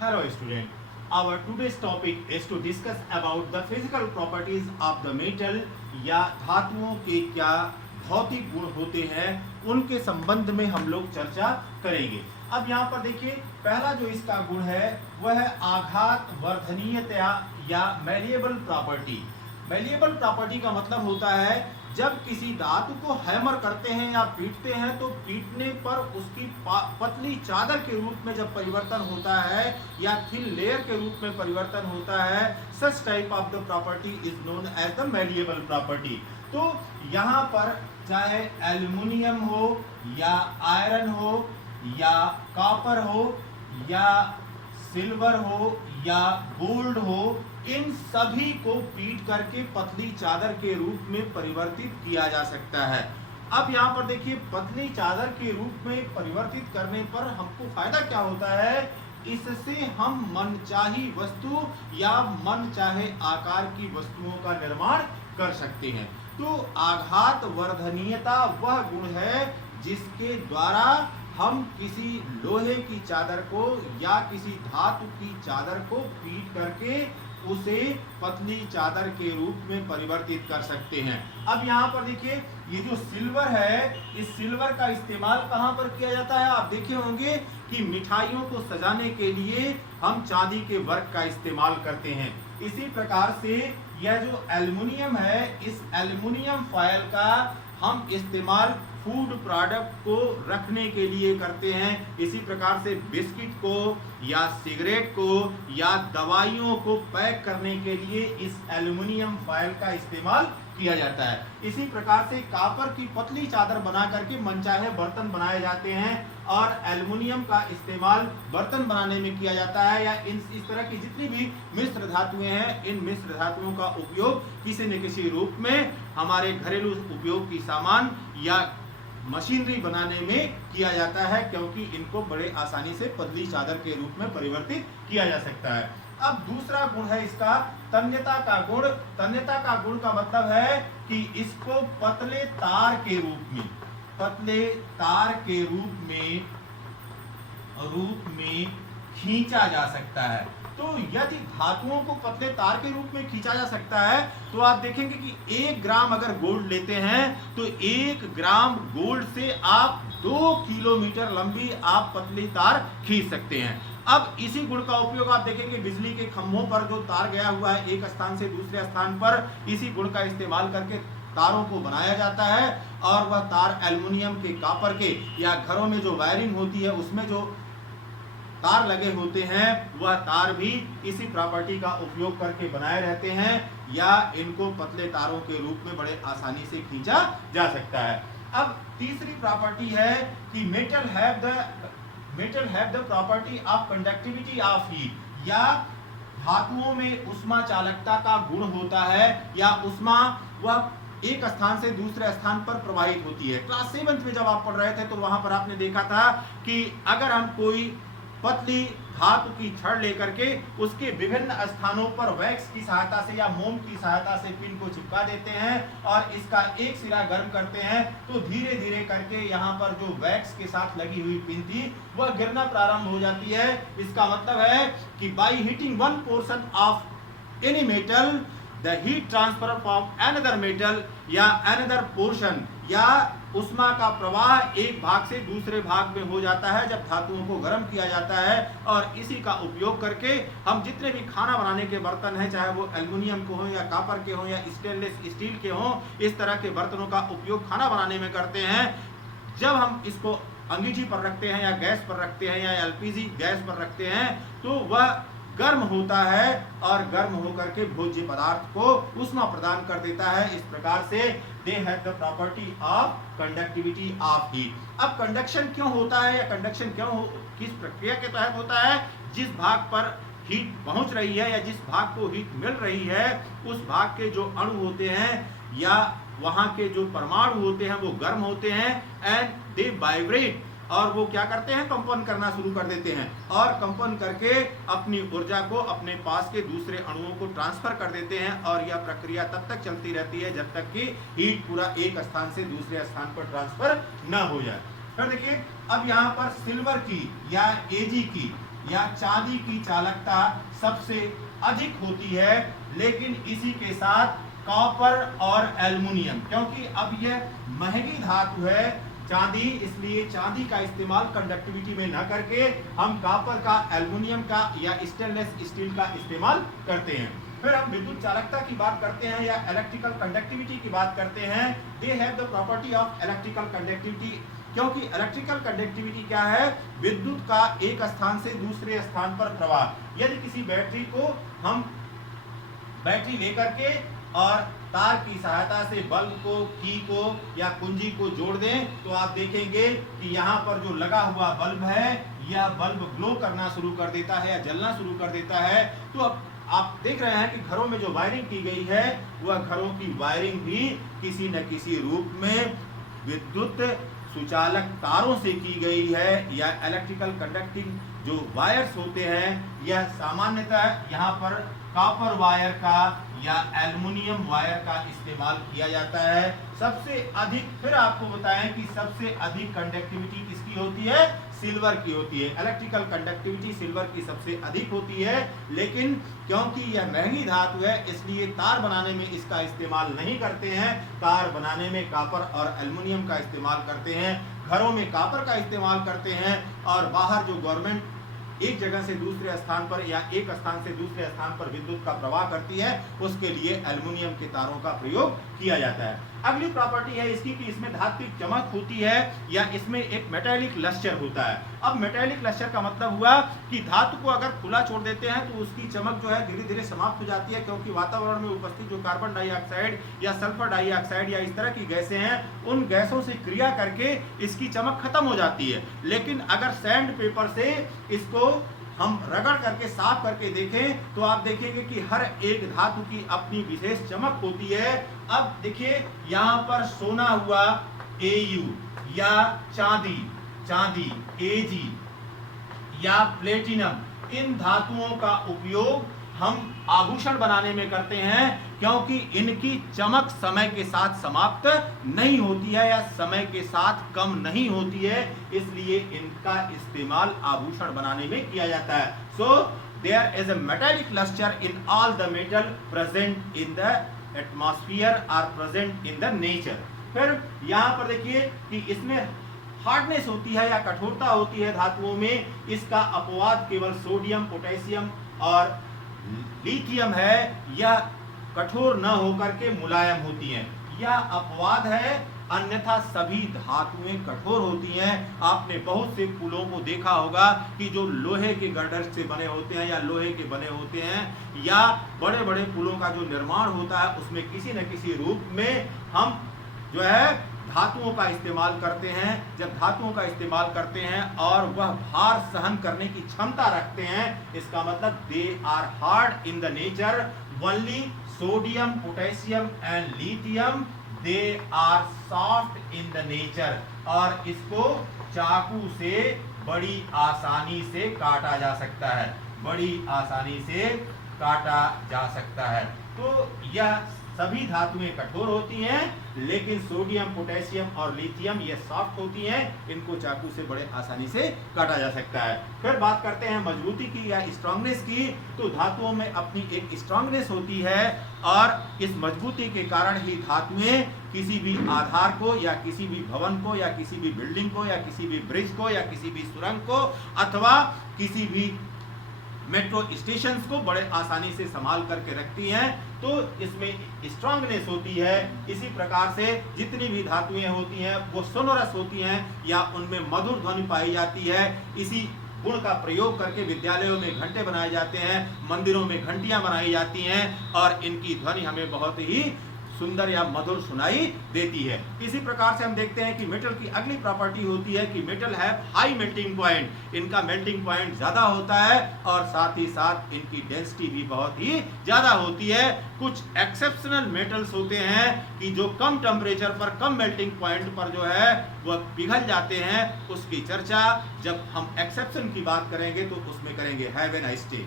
Hello student. Our today's topic is to discuss about the physical properties of the metal या धातुओं के क्या भौतिक गुण होते हैं उनके संबंध में हम लोग चर्चा करेंगे। अब यहाँ पर देखिए पहला जो इसका गुण है वह है आघात वर्धनीयता या मैलिएबल प्रॉपर्टी। मैलिएबल प्रॉपर्टी का मतलब होता है जब किसी धातु को हैमर करते हैं या पीटते हैं तो पीटने पर उसकी पतली चादर के रूप में जब परिवर्तन होता है या थिन लेयर के रूप में परिवर्तन होता है, such type of the property is known as the malleable property. तो यहाँ पर चाहे एल्युमिनियम हो या आयरन हो या कॉपर हो या सिल्वर हो या गोल्ड हो, इन सभी को पीट करके पतली चादर के रूप में परिवर्तित किया जा सकता है। अब यहाँ पर देखिए पतली चादर के रूप में परिवर्तित करने पर हमको फायदा क्या होता है, इससे हम मनचाही वस्तु या मनचाहे आकार की वस्तुओं का निर्माण कर सकते हैं। तो आघात वर्धनीयता वह गुण है जिसके द्वारा हम किसी लोहे की चादर को या किसी धातु की चादर को पीट करके उसे पतली चादर के रूप में परिवर्तित कर सकते हैं। अब यहाँ पर देखिए ये जो सिल्वर है, इस सिल्वर का इस्तेमाल कहाँ पर किया जाता है, आप देखे होंगे कि मिठाइयों को सजाने के लिए हम चांदी के वर्क का इस्तेमाल करते हैं। इसी प्रकार से यह जो एल्युमिनियम है, इस एल्युमिनियम फॉयल का हम इस्तेमाल फूड प्रोडक्ट को रखने के लिए करते हैं। इसी प्रकार से बिस्किट को या सिगरेट को या दवाइयों को पैक करने के लिए इस एल्युमिनियम फॉयल का इस्तेमाल किया जाता है। इसी प्रकार से कॉपर की पतली चादर बना करके मनचाहे बर्तन बनाए जाते हैं और एल्युमिनियम का इस्तेमाल बर्तन बनाने में किया जाता है। या इस तरह की जितनी भी मिश्र धातुएं हैं, इन मिश्र धातुओं का उपयोग किसी न किसी रूप में हमारे घरेलू उपयोग की सामान या मशीनरी बनाने में किया जाता है, क्योंकि इनको बड़े आसानी से पतली चादर के रूप में परिवर्तित किया जा सकता है। अब दूसरा गुण है इसका तन्यता का गुण। तन्यता का गुण का मतलब है कि इसको पतले तार के रूप में खींचा जा सकता है। तो यदि धातुओं को पतले तार के रूप में खींचा जा सकता है तो आप देखेंगे कि 1 ग्राम अगर गोल्ड लेते हैं तो 1 ग्राम गोल्ड से आप 2 किलोमीटर लंबी आप पतली तार खींच सकते हैं। अब इसी गुण का उपयोग आप देखेंगे बिजली के खंभों पर जो तार गया हुआ है एक स्थान से दूसरे स्थान पर, इसी गुण का इस्तेमाल करके तारों को बनाया जाता है। और वह तार एल्युमिनियम के, कॉपर के या घरों में जो वायरिंग होती है उसमें जो तार लगे होते हैं वह तार भी इसी प्रॉपर्टी का उपयोग करके बनाए रहते हैं या इनको पतले तारों के रूप में बड़े आसानी से खींचा जा सकता है। अब तीसरी प्रॉपर्टी है कि metal have the property of conductivity of heat, या धातुओं में उष्मा चालकता का गुण होता है या उष्मा वह एक स्थान से दूसरे स्थान पर प्रवाहित होती है। क्लास 7th में जब आप पढ़ रहे थे तो वहां पर आपने देखा था कि अगर हम कोई पतली धातु की छड़ लेकर के उसके विभिन्न स्थानों पर वैक्स की सहायता से या मोम की सहायता से पिन को चिपका देते हैं और इसका एक सिरा गर्म करते हैं तो धीरे धीरे करके यहाँ पर जो वैक्स के साथ लगी हुई पिन थी वह गिरना प्रारंभ हो जाती है। इसका मतलब है कि by heating one portion of any metal the heat transfer from another metal या अनदर पोर्शन, या उष्मा का प्रवाह एक भाग से दूसरे भाग में हो जाता है जब धातुओं को गर्म किया जाता है। और इसी का उपयोग करके हम जितने भी खाना बनाने के बर्तन हैं, चाहे वो एल्युमिनियम के हों या कॉपर के हों या स्टेनलेस स्टील के हों, इस तरह के बर्तनों का उपयोग खाना बनाने में करते हैं। जब हम इसको अंगीठी पर रखते हैं या गैस पर रखते हैं या एलपीजी गैस पर रखते हैं तो वह गर्म होता है और गर्म होकर के भोज्य पदार्थ को उष्मा प्रदान कर देता है। इस प्रकार से they have the property of conductivity of heat. अब कंडक्शन क्यों होता है या कंडक्शन किस प्रक्रिया के तहत होता है, जिस भाग पर हीट पहुंच रही है या जिस भाग को हीट मिल रही है उस भाग के जो अणु होते हैं या वहां के जो परमाणु होते हैं वो गर्म होते हैं एंड दे वाइब्रेट, और वो क्या करते हैं, कंपन करना शुरू कर देते हैं और कंपन करके अपनी ऊर्जा को अपने पास के दूसरे अणुओं को ट्रांसफर कर देते हैं। और यह प्रक्रिया तब तक चलती रहती है जब तक कि हीट पूरा एक स्थान से दूसरे स्थान पर ट्रांसफर न हो जाए। फिर देखिए अब यहाँ पर सिल्वर की या एजी की या चांदी की चालकता सबसे अधिक होती है, लेकिन इसी के साथ कॉपर और एल्युमिनियम, क्योंकि अब यह महंगी धातु है चांदी, इसलिए चांदी का इस्तेमाल कंडक्टिविटी में न करके हम कॉपर का, एल्युमिनियम का या स्टेनलेस स्टील का इस्तेमाल करते हैं। फिर हम विद्युत चालकता की बात करते हैं या इलेक्ट्रिकल कंडक्टिविटी की बात करते हैं। They have the property of electrical conductivity, क्योंकि इलेक्ट्रिकल कंडक्टिविटी क्या है, विद्युत का एक स्थान से दूसरे स्थान पर प्रवाह। यदि किसी बैटरी को हम बैटरी लेकर के और तार की सहायता से बल्ब को, की को या कुंजी को जोड़ दें, तो आप देखेंगे कि यहाँ पर जो लगा हुआ बल्ब है यह बल्ब ग्लो करना शुरू कर देता है या जलना शुरू कर देता है। तो अब आप देख रहे हैं कि घरों में जो वायरिंग की गई है वह घरों की वायरिंग भी किसी न किसी रूप में विद्युत सुचालक तारों से की गई है, या इलेक्ट्रिकल कंडक्टिंग जो वायर्स होते हैं यह सामान्यतः यहाँ पर कॉपर वायर का या एल्युमिनियम वायर का इस्तेमाल किया जाता है। सबसे अधिक, फिर आपको बताएं कि सबसे अधिक कंडक्टिविटी किसकी होती है, सिल्वर की होती है। इलेक्ट्रिकल कंडक्टिविटी सिल्वर की सबसे अधिक होती है, लेकिन क्योंकि यह महंगी धातु है इसलिए तार बनाने में इसका इस्तेमाल नहीं करते हैं। तार बनाने में कॉपर और एल्युमिनियम का इस्तेमाल करते हैं, घरों में कॉपर का इस्तेमाल करते हैं, और बाहर जो गवर्नमेंट एक जगह से दूसरे स्थान पर या एक स्थान से दूसरे स्थान पर विद्युत का प्रवाह करती है उसके लिए एल्युमिनियम के तारों का प्रयोग किया जाता है। अगली प्रॉपर्टी है इसकी कि इसमें धात्विक चमक होती है या इसमें एक मेटालिक लस्टर होता है। अब मेटालिक लस्टर का मतलब हुआ कि धातु को अगर खुला छोड़ देते हैं तो उसकी चमक जो है धीरे धीरे समाप्त हो जाती है, क्योंकि वातावरण में उपस्थित जो कार्बन डाइऑक्साइड या सल्फर डाइऑक्साइड या इस तरह की गैसें हैं उन गैसों से क्रिया करके इसकी चमक खत्म हो जाती है। लेकिन अगर सैंड पेपर से इसको हम रगड़ करके साफ करके देखें तो आप देखेंगे कि हर एक धातु की अपनी विशेष चमक होती है। अब देखिए यहाँ पर सोना हुआ Au या चांदी Ag या प्लेटिनम, इन धातुओं का उपयोग हम आभूषण बनाने में करते हैं, क्योंकि इनकी चमक समय के साथ समाप्त नहीं होती है या समय के साथ कम नहीं होती है, इसलिए इनका इस्तेमाल आभूषण बनाने में किया जाता है। So there is a metallic lustre in all the metal present in the atmosphere are present in the nature. फिर यहाँ पर देखिए कि इसमें हार्डनेस होती है या कठोरता होती है धातुओं में, इसका अपवाद केवल सोडियम, पोटेशियम और लिथियम है। यह कठोर न होकर के मुलायम होती हैं, यह अपवाद है, अन्यथा सभी धातुएं कठोर होती हैं। आपने बहुत से पुलों को देखा होगा कि जो लोहे के गर्डर से बने होते हैं या लोहे के बने होते हैं, या बड़े बड़े पुलों का जो निर्माण होता है उसमें किसी न किसी रूप में हम जो है धातुओं का इस्तेमाल करते हैं। जब धातुओं का इस्तेमाल करते हैं और वह भार सहन करने की क्षमता रखते हैं, इसका मतलब they are hard in the nature. Only sodium, potassium and lithium they are soft in the nature, और इसको चाकू से बड़ी आसानी से काटा जा सकता है, बड़ी आसानी से काटा जा सकता है। तो यह सभी धातुएं कठोर होती हैं, लेकिन सोडियम, पोटेशियम और लिथियम ये सॉफ्ट होती हैं, इनको चाकू से बड़े आसानी से काटा जा सकता है। फिर बात करते हैं मजबूती की या स्ट्रांगनेस की। तो धातुओं में अपनी एक स्ट्रांगनेस होती है, और इस मजबूती के कारण ही धातुएं किसी भी आधार को या किसी भी भवन को या किसी भी बिल्डिंग को या किसी भी ब्रिज को या किसी भी सुरंग को अथवा किसी भी मेट्रो स्टेशन को बड़े आसानी से संभाल करके रखती हैं। तो इसमें स्ट्रांगनेस होती है। इसी प्रकार से जितनी भी धातुएं होती हैं वो सोनोरस होती हैं या उनमें मधुर ध्वनि पाई जाती है। इसी गुण का प्रयोग करके विद्यालयों में घंटे बनाए जाते हैं, मंदिरों में घंटियां बनाई जाती हैं, और इनकी ध्वनि हमें बहुत ही सुंदर या मधुर सुनाई देती है। इसी प्रकार से हम देखते हैं कि मेटल की अगली प्रॉपर्टी होती है कि मेटल है हाई मेल्टिंग पॉइंट। इनका मेल्टिंग पॉइंट ज्यादा होता है और साथ ही साथ इनकी डेंसिटी भी बहुत ही ज्यादा होती है। कुछ एक्सेप्शनल मेटल्स होते हैं कि जो कम टेम्परेचर पर, कम मेल्टिंग पॉइंट पर जो है वह पिघल जाते हैं। उसकी चर्चा जब हम एक्सेप्शन की बात करेंगे तो उसमें करेंगे। Have a nice day.